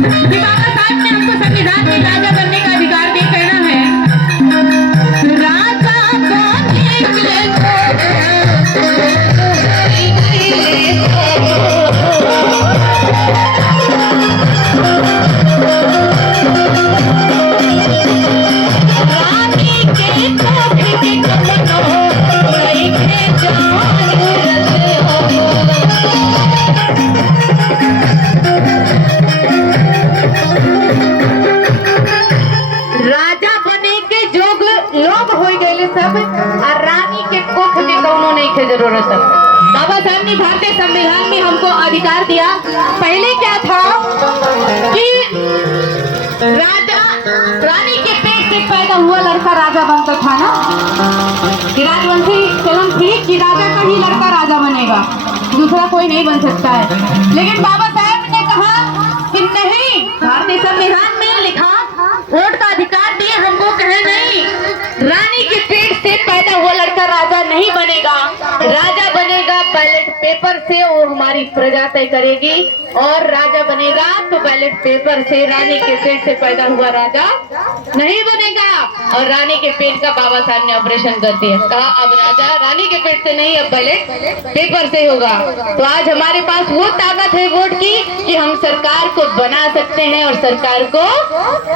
कि बाबा साहब ने हमको संविधान में राजा बनने का अधिकार दिया। कहना है राजा बनने सब और रानी के कोख के कौनो नहीं के जरूरत है। बाबा साहब ने भारतीय संविधान में हमको अधिकार दिया। पहले क्या था कि राजा रानी के पेट से पैदा हुआ लड़का राजा बनता था ना, कि राजवंशी चलन थी कि राजा का ही लड़का राजा बनेगा, दूसरा कोई नहीं बन सकता है। लेकिन बाबा साहब ने कहा कि नहीं, भारतीय संविधान में लिखा, वोट का अधिकार दिए हमको, कहे नहीं, रानी के पेट से पैदा हुआ लड़का राजा नहीं बनेगा, राजा बनेगा बैलेट पेपर से, वो हमारी प्रजा तय करेगी। और राजा बनेगा तो बैलेट पेपर से, रानी के पेट से पैदा हुआ राजा नहीं बनेगा। और रानी के पेट का बाबा साहब ने ऑपरेशन कर दिया, कहा अब राजा रानी के पेट से नहीं, अब बैलेट पेपर से होगा। तो आज हमारे पास वो ताकत है वोट की कि हम सरकार को बना सकते हैं और सरकार को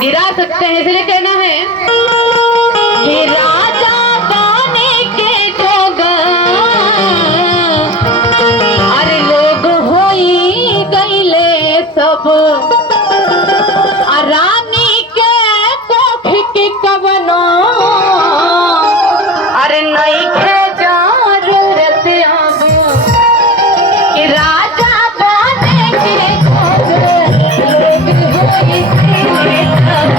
गिरा सकते हैं। इसलिए कहना है कि राजा बने के जोग अरे लोग होई गईले सब, रानी के कोख के कवनो अरे नहीं खे जरूरत अब, कि राजा बने के जोग लोग होई गईले सब।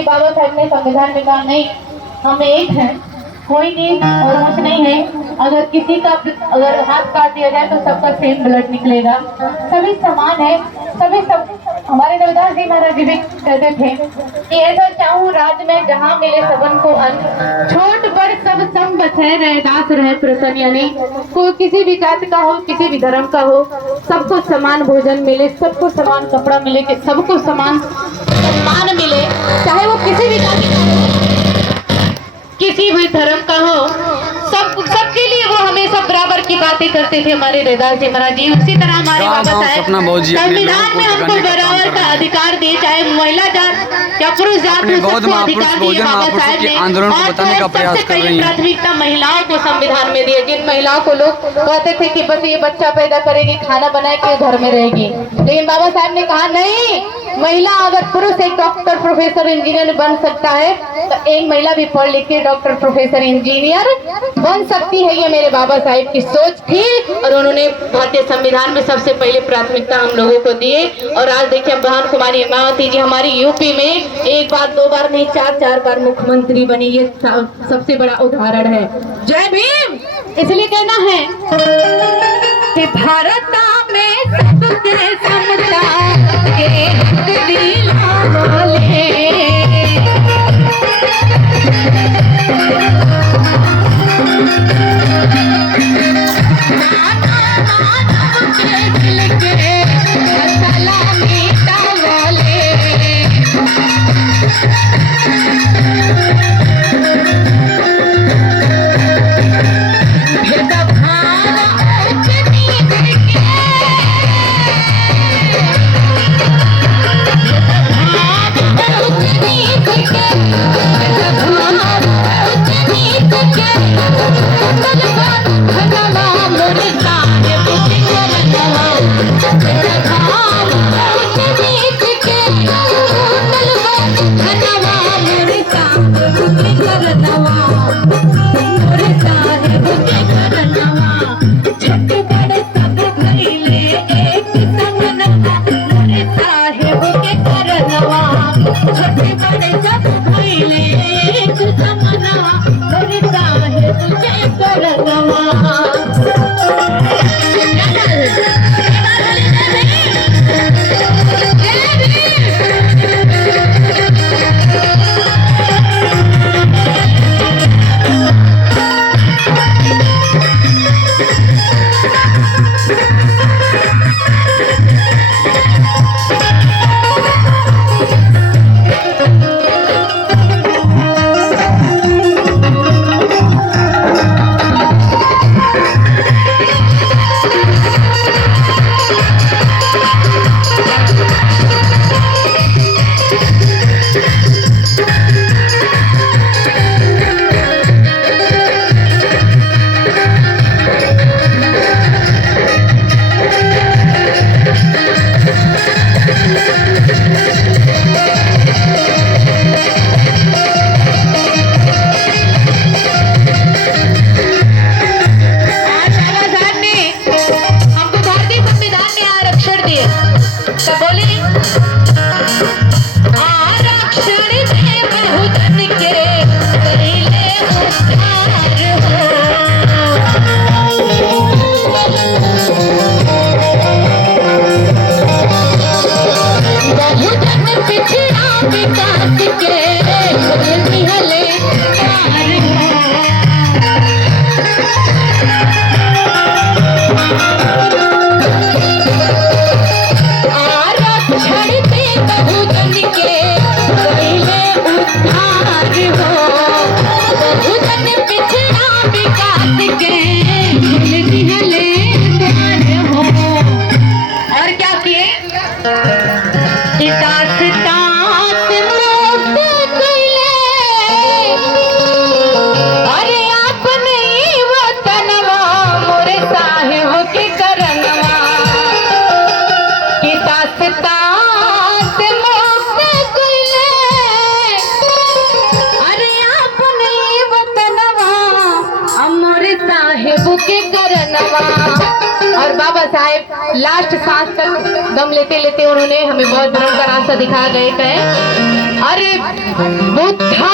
ही बाबा साहब ने संविधान में कहा नहीं, हम एक हैं, कोई नहीं और कुछ नहीं है। अगर किसी का अगर हाथ काट दिया जाए तो सबका सेम ब्लड निकलेगा, सभी समान है, सभी सब। हमारे रविदास जी महाराज जी भी कहते थे कि ऐसा चाहूं राज में जहां मिले सबन को अन्न, छोट बड़ सब सम बसे रैदास रहे प्रसन्न। यानी कोई किसी भी जाति का हो, किसी भी धर्म का हो, सबको समान भोजन मिले, सबको समान कपड़ा मिले, सबको समान सम्मान मिले, चाहे वो किसी भी जाति का हो, किसी भी धर्म का हो, सबके लिए वो हमेशा बराबर की बातें करते थे हमारे रविदास जी महाराज जी। उसी तरह हमारे बाबा साहब संविधान में हमको बराबर का अधिकार दिए, चाहे महिला जात या पुरुष जात में सबको अधिकार दिए बाबा साहब ने। और सबसे पहले प्राथमिकता महिलाओं को संविधान में दिए। जिन महिलाओं को लोग कहते थे कि बस ये बच्चा पैदा करेगी, खाना बनाए के घर में रहेगी, लेकिन बाबा साहब ने कहा नहीं, महिला अगर पुरुष एक डॉक्टर प्रोफेसर इंजीनियर बन सकता है तो एक महिला भी पढ़ लिख के डॉक्टर प्रोफेसर इंजीनियर बन सकती है। ये मेरे बाबा साहब की सोच थी और उन्होंने भारतीय संविधान में सबसे पहले प्राथमिकता हम लोगों को दिए। और आज देखिए बहन कुमारी मायावती जी हमारी यूपी में एक बार दो बार नहीं, चार बार मुख्यमंत्री बनी। ये सबसे बड़ा उदाहरण है। जय भीम। इसलिए कहना है कि भारत में सबके समता के दिलाने और बाबा साहेब लास्ट सांस तक दम लेते लेते उन्होंने हमें बहुत बड़ा रास्ता दिखा गए। अरे बुद्धा